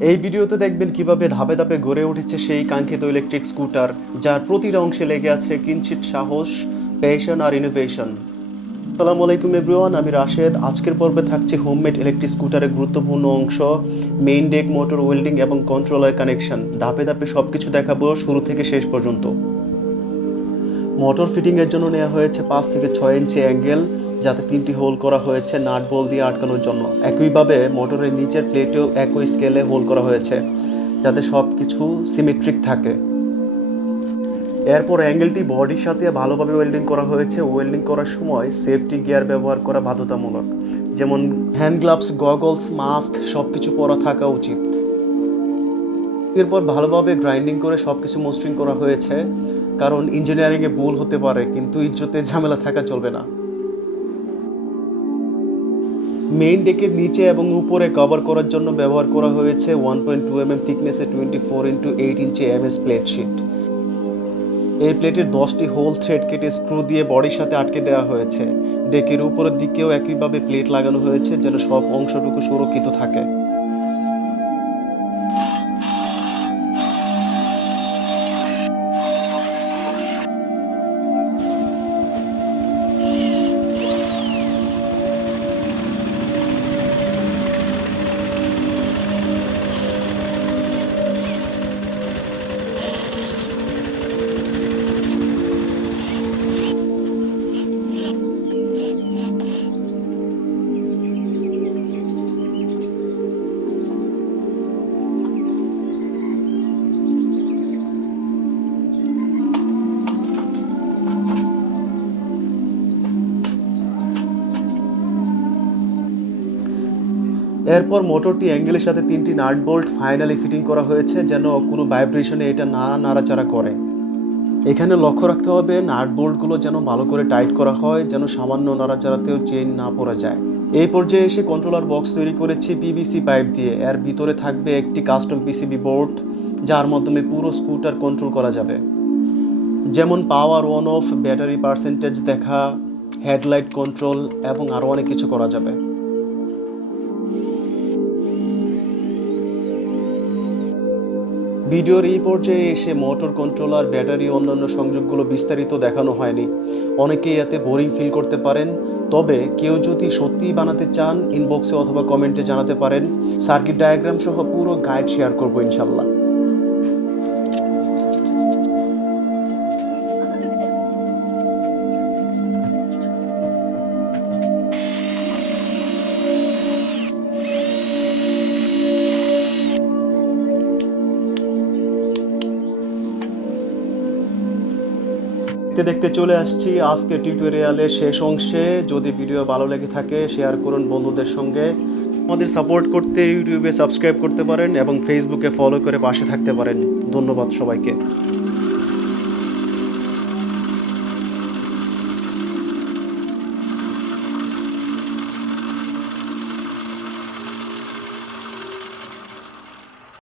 এই ভিডিওতে দেখবেন কীভাবে ধাপে ধাপে গড়ে উঠেছে সেই কাঙ্ক্ষিত ইলেকট্রিক স্কুটার যার প্রতিটা অংশে লেগে আছে কিঞ্চিত সাহস প্যাশন আর ইনোভেশন আসসালামু আলাইকুম এভরিওয়ান আমি রাশেদ। আজকের পর্বে থাকছে হোমমেড ইলেকট্রিক স্কুটারের গুরুত্বপূর্ণ অংশ মেইন ডেক মোটর ওয়েল্ডিং এবং কন্ট্রোলার কানেকশন ধাপে ধাপে সব কিছু দেখাবো শুরু থেকে শেষ পর্যন্ত। মোটর ফিটিংয়ের জন্য নেওয়া হয়েছে পাঁচ থেকে ছয় ইঞ্চি অ্যাঙ্গেল যাতে তিনটি হোল করা হয়েছে নাট বল দিয়ে আটকানোর জন্য। একইভাবে মোটরের নিচের প্লেটেও একই স্কেলে হোল করা হয়েছে, যাতে সব কিছু সিমেট্রিক থাকে। এরপর অ্যাঙ্গেলটি বডির সাথে ভালোভাবে ওয়েল্ডিং করা হয়েছে। ওয়েল্ডিং করার সময় সেফটি গিয়ার ব্যবহার করা বাধ্যতামূলক। যেমন হ্যান্ড গ্লাভস গগলস মাস্ক সব কিছু পরা থাকা উচিত। এরপর ভালোভাবে গ্রাইন্ডিং করে সব কিছু মসৃণ করা হয়েছে। কারণ ইঞ্জিনিয়ারিংয়ে ভুল হতে পারে, কিন্তু ইজ্জতে ঝামেলা থাকা চলবে না। মেইন ডেকের নিচে এবং উপরে কভার করার জন্য ব্যবহার করা হয়েছে one point two M M থিকনেসে twenty four into eight inch M S plate sheet এই প্লেটের দশটি হোল থ্রেড কেটে স্ক্রু দিয়ে বডির সাথে আটকে দেওয়া হয়েছে। ডেকের উপরের দিকেও একইভাবে প্লেট লাগানো হয়েছে যেন সব অংশটুকু সুরক্ষিত থাকে। এরপর মোটরটি অ্যাঙ্গেলের সাথে তিনটি নাট বোল্ট ফাইনালি ফিটিং করা হয়েছে যেন কোনো ভাইব্রেশনে এটা না নাড়াচাড়া করে। এখানে লক্ষ্য রাখতে হবে, নাট বোল্টগুলো যেন ভালো করে টাইট করা হয়, যেন সামান্য নাড়াচাড়াতেও চেইন না পড়ে যায়। এই পর্যায়ে এসে কন্ট্রোলার বক্স তৈরি করেছি পিভিসি পাইপ দিয়ে। এর ভিতরে থাকবে একটি কাস্টম পিসিবি বোর্ড যার মাধ্যমে পুরো স্কুটার কন্ট্রোল করা যাবে। যেমন power on off, battery percentage দেখা, হেডলাইট কন্ট্রোল, এবং আরও অনেক কিছু করা যাবে। ভিডিওর এই পর্যায়ে এসে মোটর কন্ট্রোলার, ব্যাটারি, অন্যান্য সংযোগগুলো বিস্তারিত দেখানো হয়নি। অনেকেই এতে বোরিং ফিল করতে পারেন, তবে কেউ যদি সত্যিই বানাতে চান ইনবক্সে অথবা কমেন্টে জানাতে পারেন। সার্কিট ডায়াগ্রাম সহ পুরো গাইড শেয়ার করব ইনশাল্লাহ দেখতে দেখতে চলে আসছি আজকে টিউটোরিয়ালের শেষ অংশে। যদি ভিডিও ভালো লেগে থাকে শেয়ার করুন বন্ধুদের সঙ্গে। আমাদের সাপোর্ট করতে ইউটিউবে সাবস্ক্রাইব করতে পারেন এবং ফেসবুকে ফলো করে পাশে থাকতে পারেন। ধন্যবাদ সবাইকে।